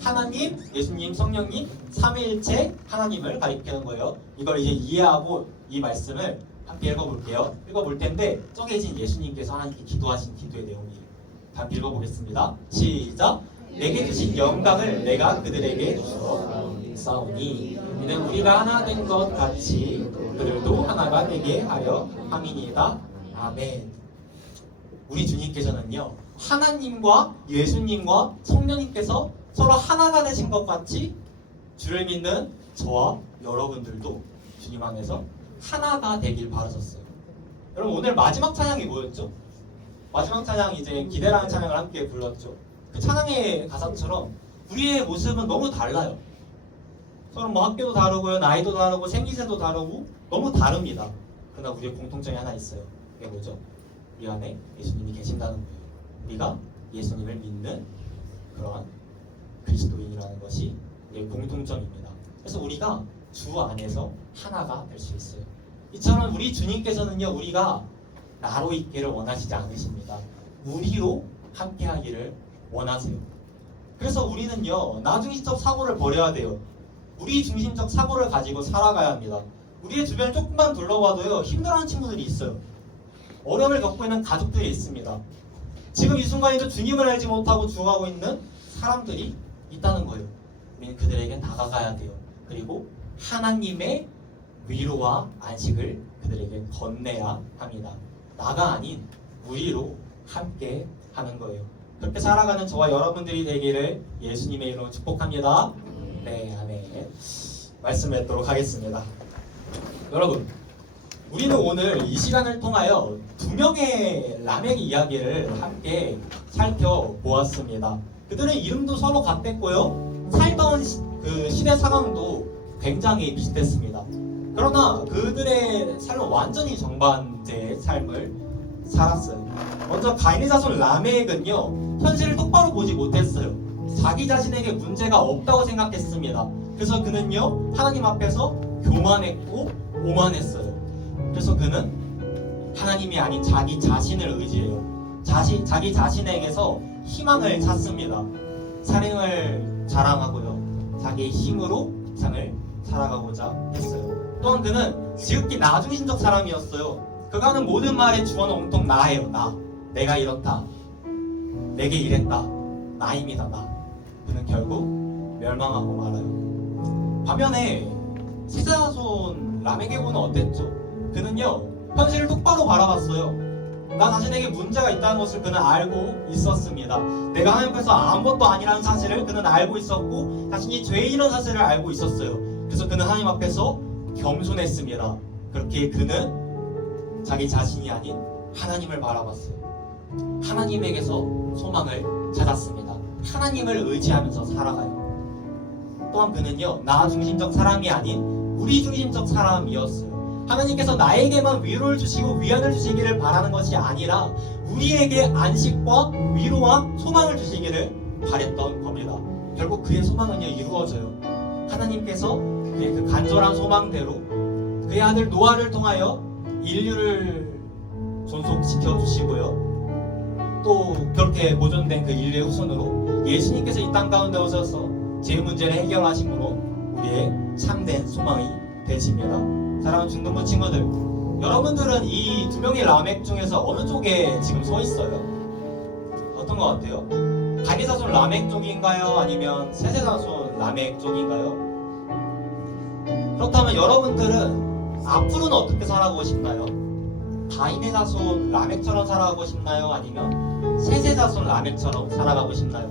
하나님, 예수님, 성령님, 삼위일체 하나님을 가리키는 거예요. 이걸 이제 이해하고 이 말씀을 함께 읽어볼게요. 읽어볼 텐데 저기 계신 예수님께서 하나님께 기도하신 기도의 내용이에요. 다음 읽어보겠습니다. 시작. 내게 주신 영광을 내가 그들에게 주었사오니 이는 우리가 하나 된 것 같이 그들도 하나가 되게 하려 함이니이다. 아멘. 우리 주님께서는요 하나님과 예수님과 성령님께서 서로 하나가 되신 것 같이 주를 믿는 저와 여러분들도 주님 안에서 하나가 되길 바라셨어요. 여러분 오늘 마지막 찬양이 뭐였죠? 마지막 찬양 이제 기대라는 찬양을 함께 불렀죠. 그 찬양의 가사처럼 우리의 모습은 너무 달라요. 서로 뭐 학교도 다르고요, 나이도 다르고 생기세도 다르고 너무 다릅니다. 그러나 우리의 공통점이 하나 있어요. 그게 뭐죠? 우리 안에 예수님이 계신다는 거예요. 우리가 예수님을 믿는 그러한 그리스도인이라는 것이 우리의 공통점입니다. 그래서 우리가 주 안에서 하나가 될 수 있어요. 이처럼 우리 주님께서는요 우리가 나로 있기를 원하시지 않으십니다. 우리로 함께하기를 원하세요. 그래서 우리는요 나 중심적 사고를 버려야 돼요. 우리 중심적 사고를 가지고 살아가야 합니다. 우리의 주변을 조금만 둘러봐도요 힘들어하는 친구들이 있어요. 어려움을 겪고 있는 가족들이 있습니다. 지금 이 순간에도 주님을 알지 못하고 죽어가고 있는 사람들이 있다는 거예요. 우리는 그들에게 다가가야 돼요. 그리고 하나님의 위로와 안식을 그들에게 건네야 합니다. 나가 아닌 우리로 함께 하는 거예요. 그렇게 살아가는 저와 여러분들이 되기를 예수님의 이름으로 축복합니다. 네, 아멘. 말씀 맺도록 하겠습니다. 여러분, 우리는 오늘 이 시간을 통하여 두 명의 라멕 이야기를 함께 살펴보았습니다. 그들의 이름도 서로 같았고요. 살던 그 시대 상황도 굉장히 비슷했습니다. 그러나 그들의 삶은 완전히 정반대의 삶을 살았어요. 먼저 가인의 자손 라멕은요 현실을 똑바로 보지 못했어요. 자기 자신에게 문제가 없다고 생각했습니다. 그래서 그는요 하나님 앞에서 교만했고 오만했어요. 그래서 그는 하나님이 아닌 자기 자신을 의지해요. 자기 자신에게서 희망을 찾습니다. 사랑을 자랑하고요 자기의 힘으로 세상을 살아가고자 했어요. 또한 그는 지극히 나중심적 사람이었어요. 그가 하는 모든 말에 주어는 온통 나예요. 나. 내가 이렇다. 내게 이랬다. 나입니다. 나. 그는 결국 멸망하고 말아요. 반면에 세자손 라멕에게는 어땠죠? 그는요 현실을 똑바로 바라봤어요. 나 자신에게 문제가 있다는 것을 그는 알고 있었습니다. 내가 하나님 앞에서 아무것도 아니라는 사실을 그는 알고 있었고 자신이 죄인이라는 사실을 알고 있었어요. 그래서 그는 하나님 앞에서 겸손했습니다. 그렇게 그는 자기 자신이 아닌 하나님을 바라봤어요. 하나님에게서 소망을 찾았습니다. 하나님을 의지하면서 살아가요. 또한 그는요 나 중심적 사람이 아닌 우리 중심적 사람이었어요. 하나님께서 나에게만 위로를 주시고 위안을 주시기를 바라는 것이 아니라 우리에게 안식과 위로와 소망을 주시기를 바랬던 겁니다. 결국 그의 소망은요 이루어져요. 하나님께서 그의 그 간절한 소망대로 그의 아들 노아를 통하여 인류를 존속시켜 주시고요. 또 그렇게 보존된 그 인류의 후손으로 예수님께서 이 땅 가운데 오셔서 제 문제를 해결하심으로 우리의 참된 소망이 되십니다. 사랑하는 중등부 친구들, 여러분들은 이 두 명의 라멕 중에서 어느 쪽에 지금 서 있어요? 어떤 것 같아요? 가인의 자손 라멕 쪽인가요? 아니면 셋의 자손 라멕 쪽인가요? 그렇다면 여러분들은 앞으로는 어떻게 살아가고 싶나요? 가인의 자손 라멕처럼 살아가고 싶나요? 아니면 셋의 자손 라멕처럼 살아가고 싶나요?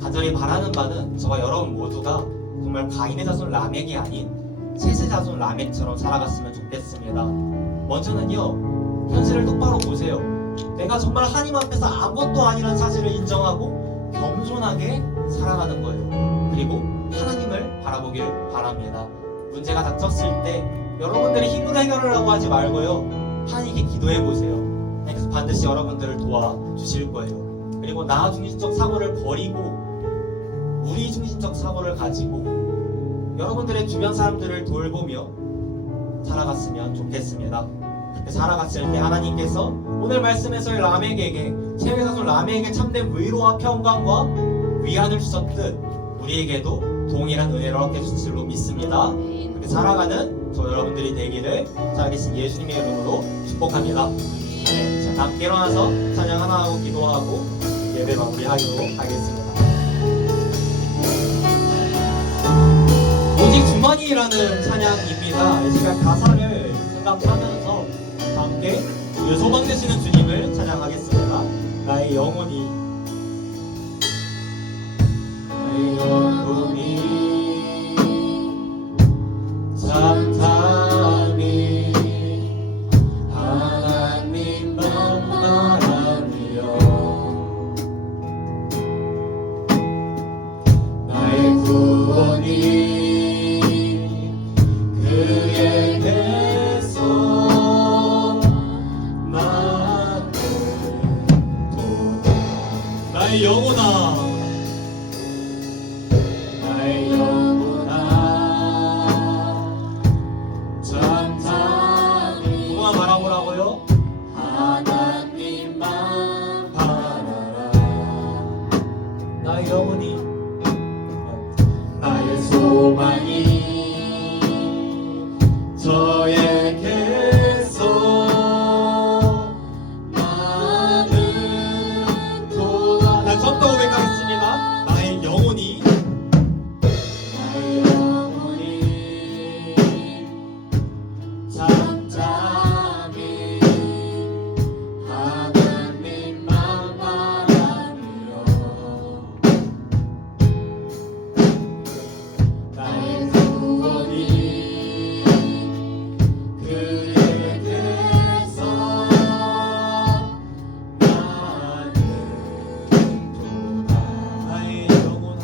간절히 바라는 바는 저와 여러분 모두가 정말 가인의 자손 라멕이 아닌 셋의 자손 라멕처럼 살아갔으면 좋겠습니다. 먼저는요 현실을 똑바로 보세요. 내가 정말 하나님 앞에서 아무것도 아니라는 사실을 인정하고 겸손하게 살아가는 거예요. 그리고 하나님을 바라보길 바랍니다. 문제가 닥쳤을 때 여러분들이 힘으로 해결하려고 하지 말고요 한이게 기도해 보세요. 하나님께서 반드시 여러분들을 도와주실 거예요. 그리고 나 중심적 사고를 버리고 우리 중심적 사고를 가지고 여러분들의 주변 사람들을 돌보며 살아갔으면 좋겠습니다. 그렇게 살아갔을 때 하나님께서 오늘 말씀에서 라멕에게 최후의 라멕에게 참된 위로와 평강과 위안을 주셨듯 우리에게도 동일한 은혜를 얻게 주실 줄로 믿습니다. 그렇게 살아가는 저 여러분들이 되기를 살아계신 예수님의 이름으로 축복합니다. 네, 자, 함께 일어나서 찬양 하나 하고 기도하고 예배 마무리하도록 하겠습니다. 오직 주만이라는 찬양입니다. 이 시간 가사를 생각하면서 함께 소망 되시는 주님을 찬양하겠습니다. 나의 영혼이 잠잠히 하나님만 바라며 나의 구원이 그에게서 나는 도다. 나의 영혼아 나의 영혼아 잠잠히 누가 바라보라고요? 하나님만 바라라. 나의 영혼이 나의 소망이 저에게서 나는 도다. 나 좀 더 고백하겠습니다. 나의 영혼이 잠잠히 하나님만 바라며 나의 구원이 그에게서 나는 도다. 나의 영혼아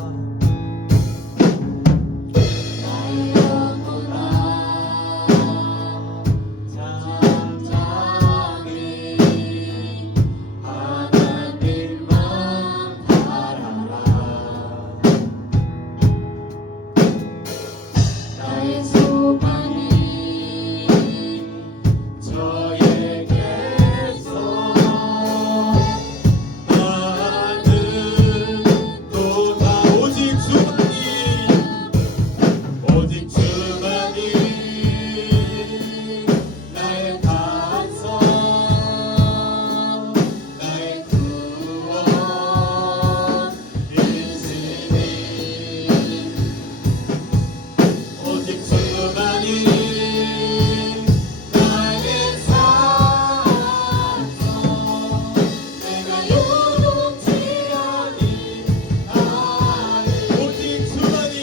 나의 영혼아 잠잠히 하나님만 바라라. 나의 소망이 저에게서 나는 도다. 오직 주만이 나의 반석 나의 구원이시니 오직 주만이 나의 산소 내가 요동치려니 오직 주만이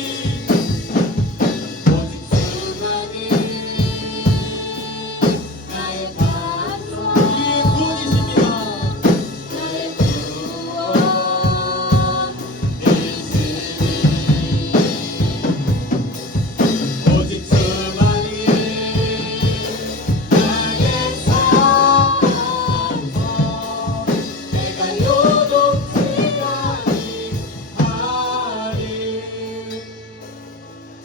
나의 반석 우리의 구원이십니다. 나의 구원이시니 오직 주만이 나의 산소 내가 요동치려니 하리.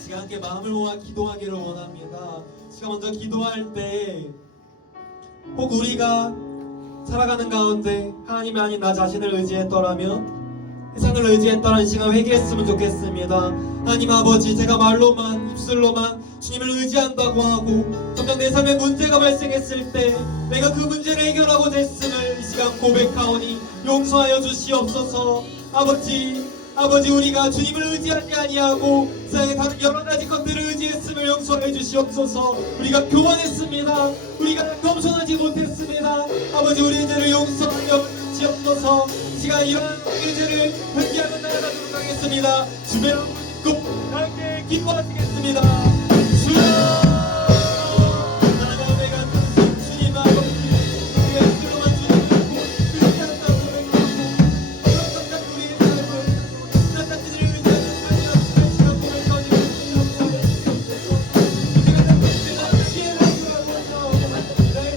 시간 함께 마음을 모아 기도하기를 원합니다. 시간 먼저 기도할 때 혹 우리가 살아가는 가운데 하나님이 아닌 나 자신을 의지했더라면 세상을 의지했다는 시간 회개했으면 좋겠습니다. 하나님 아버지, 제가 말로만 입술로만 주님을 의지한다고 하고 점점 내 삶에 문제가 발생했을 때 내가 그 문제를 해결하고자 했음을 이 시간 고백하오니 용서하여 주시옵소서. 아버지 우리가 주님을 의지하지 아니하고 세상에 다른 여러 가지 것들을 의지했음을 용서해 주시옵소서. 우리가 교만했습니다. 우리가 겸손하지 못했습니다. 아버지 우리의 죄를 용서하여 주시옵소서. 시간 이런 우리의 죄를 회개하며 나아가도록 하겠습니다. 주의 이름을 믿고 함께 기도하시겠습니다. 주여 하나님의 같은 주님 아버지 우리의 스스로만 주님을 믿고 그렇게 한다고 고백하고 이런 감당 우리의 삶을 나 자신을 의지하는 삶이라 주의 시간 고백하니 주시옵소서. 우리가 나 자신을 지혜를 하시라고 나의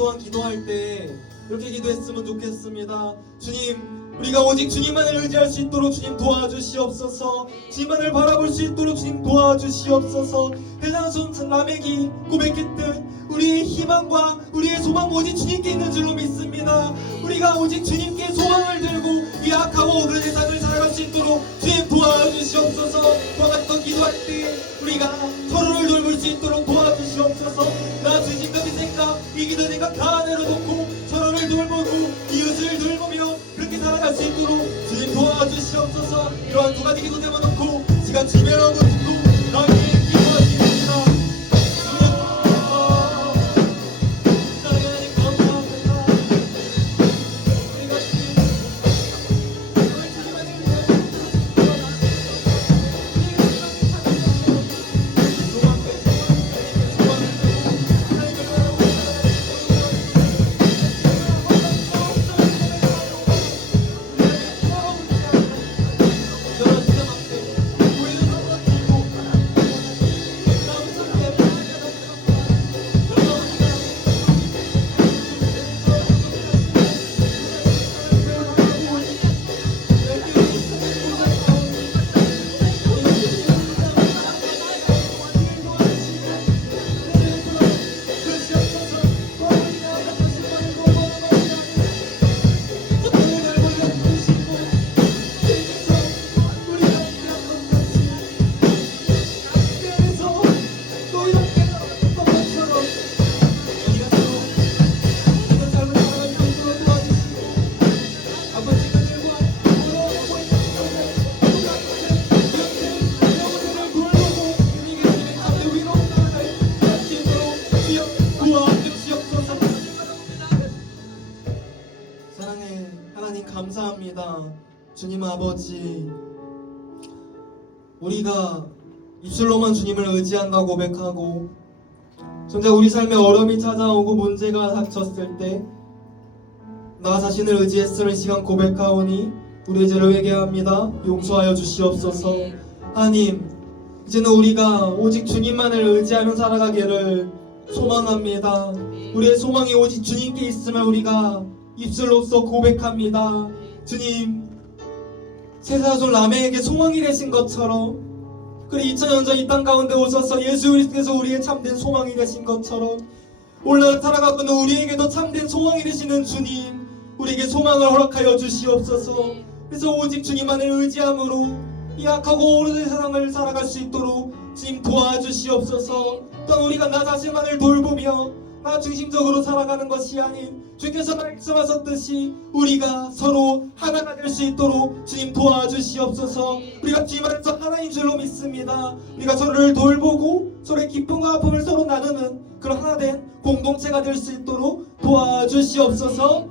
또한 기도할 때 이렇게 기도했으면 좋겠습니다. 주님, 우리가 오직 주님만을 의지할 수 있도록 주님 도와주시옵소서. 주님만을 바라볼 수 있도록 주님 도와주시옵소서. 헬라손 라멕이 고백했듯 우리의 희망과 우리의 소망 오직 주님께 있는 줄로 믿습니다. 우리가 오직 주님께 소망을 들고 이 악하고 어두운 세상을 살아갈 수 있도록 주님 도와주시옵소서. 그와 같은 기도할 때 우리가 서로를 돌볼 수 있도록 도와주시옵소서. 나 주님까지 생각, 이 기도 생각 다 내려놓고 서로를 돌보고 이웃을 돌보며 그렇게 살아갈 수 있도록 주님 도와주시옵소서. 이러한 두 가지 기도 내려놓고 시간 주변하고 듣고 나에게 기도하십니다. 하나님 감사합니다. 우리가 사랑해 하나님 감사합니다. 주님 아버지, 우리가 입술로만 주님을 의지한다 고백하고 정작 우리 삶에 어려움이 찾아오고 문제가 닥쳤을 때 나 자신을 의지했으는 시간 고백하오니 우리의 죄를 회개합니다. 용서하여 주시옵소서. 하나님, 이제는 우리가 오직 주님만을 의지하며 살아가기를 소망합니다. 우리의 소망이 오직 주님께 있으면 우리가 입술로서 고백합니다. 주님, 세사손 라멕에게 소망이 되신 것처럼, 그리 2000년 전 이 땅 가운데 오셔서 예수 그리스도께서 우리의 참된 소망이 되신 것처럼 오늘 살아가고 있는 우리에게도 참된 소망이 되시는 주님, 우리에게 소망을 허락하여 주시옵소서. 그래서 오직 주님만을 의지함으로 이 악하고 어두운 세상을 살아갈 수 있도록 주님 도와주시옵소서. 또한 우리가 나 자신만을 돌보며 나 중심적으로 살아가는 것이 아닌 주께서 말씀하셨듯이 우리가 서로 하나가 될 수 있도록 주님 도와주시옵소서. 우리가 주님 안에서 하나인 줄로 믿습니다. 우리가 서로를 돌보고 서로의 기쁨과 아픔을 서로 나누는 그런 하나된 공동체가 될 수 있도록 도와주시옵소서.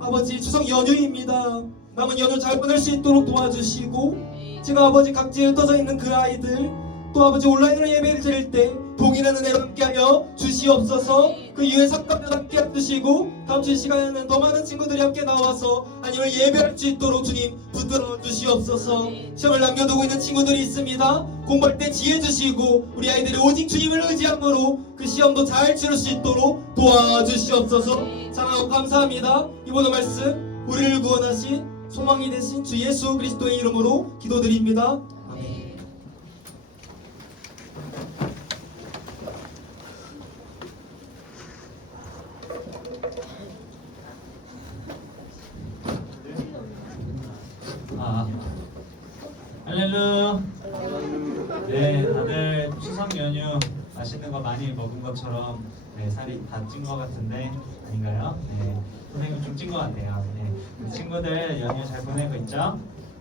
아버지, 추석 연휴입니다. 남은 연휴 잘 보낼 수 있도록 도와주시고, 제가 아버지 각지에 흩어져 있는 그 아이들, 또 아버지 온라인으로 예배를 드릴 때 동일한 은혜로 함께하여 주시옵소서. 그 이후에 삭감도 함께 해주시고 다음 주 시간에는 더 많은 친구들이 함께 나와서 하나님을 예배할 수 있도록 주님 붙들어 주시옵소서. 시험을 남겨두고 있는 친구들이 있습니다. 공부할 때 지혜 주시고 우리 아이들이 오직 주님을 의지함으로 그 시험도 잘 치를 수 있도록 도와주시옵소서. 사랑하고 감사합니다. 이번의 말씀 우리를 구원하신 소망이 되신 주 예수 그리스도의 이름으로 기도드립니다. 할렐루야. 네, 다들 추석 연휴 맛있는 거 많이 먹은 것처럼 살이 다 찐 것 같은데 아닌가요? 네, 선생님 좀 찐 것 같아요. 네, 친구들 연휴 잘 보내고 있죠?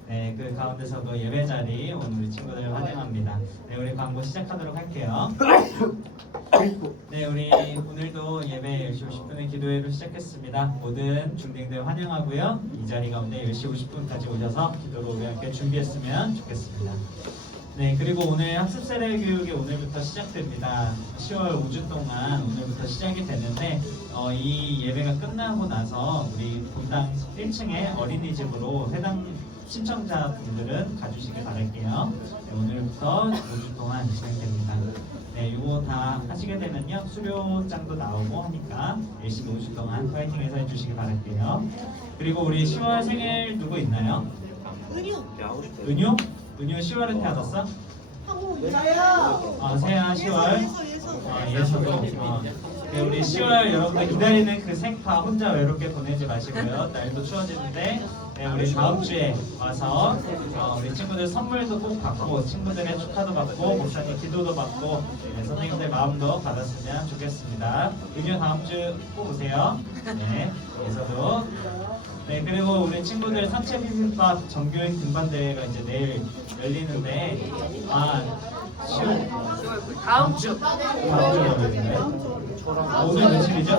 네, 그 가운데서도 예배 자리 오늘 우리 친구들을 환영합니다. 네, 우리 광고 시작하도록 할게요. 네, 우리 오늘도 예배 10시 50분에 기도회로 시작했습니다. 모든 중딩들 환영하고요. 이 자리 가운데 10시 50분까지 오셔서 기도로 우리 함께 준비했으면 좋겠습니다. 네, 그리고 오늘 학습 세례 교육이 오늘부터 시작됩니다. 10월 5주 동안 오늘부터 시작이 되는데 이 예배가 끝나고 나서 우리 본당 1층에 어린이집으로 해당 신청자분들은 가주시길 바랄게요. 네, 오늘부터 5주 동안 진행됩니다. 네, 이거 다 하시게 되면요 수료장도 나오고 하니까 열심히 5주 동안 파이팅해서 해주시기 바랄게요. 그리고 우리 10월 생일 누구 있나요? 은유? 은유 10월에 태어났어? 세아 10월. 예서도. 네, 우리 10월 여러분들 기다리는 그 생파 혼자 외롭게 보내지 마시고요. 날도 추워지는데 네, 우리 다음 주에 와서 우리 친구들 선물도 꼭 받고 친구들의 축하도 받고 목사님 기도도 받고 네, 선생님들 마음도 받았으면 좋겠습니다. 은유 다음 주 꼭 오세요. 네, 예서도. 네, 그리고 우리 친구들 산책 비빔밥 정교육 등반 대회가 이제 내일 열리는데 다음 주 다음 주 오늘 며칠이죠?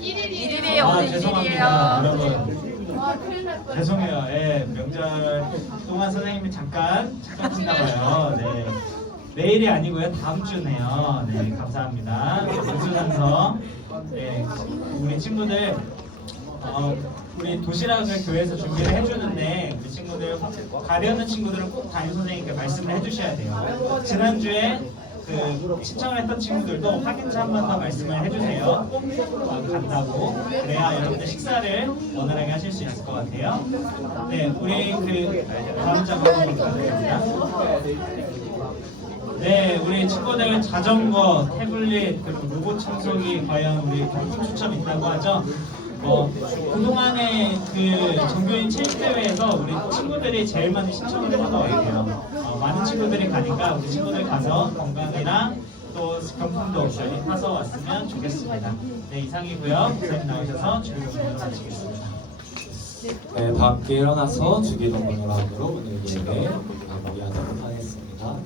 1일이에요. 오늘 죄송합니다 1일이에요. 여러분. 죄송해요. 예, 명절 동안 선생님이 잠깐 찾아주나봐요. 네. 내일이 아니고요. 다음 주네요. 네, 감사합니다. 우수산성. 네, 우리 친구들 우리 도시락을 교회에서 준비를 해주는데 우리 친구들 가려는 친구들은 꼭 담임 선생님께 말씀을 해주셔야 돼요. 지난주에 그 신청을 했던 친구들도 확인차 한 번 더 말씀을 해주세요. 간다고. 그래야 여러분들 식사를 원활하게 하실 수 있을 것 같아요. 네, 우리 그 다음 장 한번 가져갑니다. 네, 우리 친구들 자전거, 태블릿, 그리고 로봇 청소기 과연 우리 경품 추첨 있다고 하죠? 그동안에 그 정교인 체육대회에서 우리 친구들이 제일 많이 신청을 했던 것 같아요. 많은 친구들이 가니까 우리 친구들 가서 건강이랑 또 경품도 많이 타서 왔으면 좋겠습니다. 네, 이상이고요. 목사님 나오셔서 주기도문을 마치겠습니다. 네, 다 함께 일어나서 주기도문을 함으로 오늘 예배 마무리하도록 하겠습니다.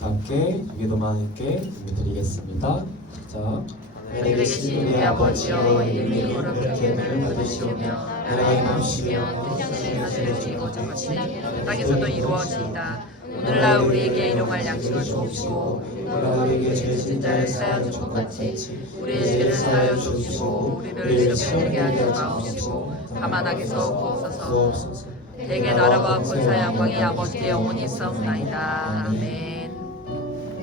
다 함께 주기도문께 드리겠습니다. 자. 하늘에 계신 우리 아버지여 이름이 거룩하게 받으시오며 나라의 마음이시며 뜻이 하늘에 주인 것과 같이 땅에서도 이루어지이다. 오늘날 우리에게 일용할 양식을 주옵시고 우리에게 죄 지은 자를 사하여 준 것 같이 우리의 죄를 사하여 주옵시고 우리를 시험에 들게 하지 마옵시고 다만 악에서 구하옵소서. 대개 나라와 권사 영광이 아버지께 영원히 있사옵나이다. 아멘.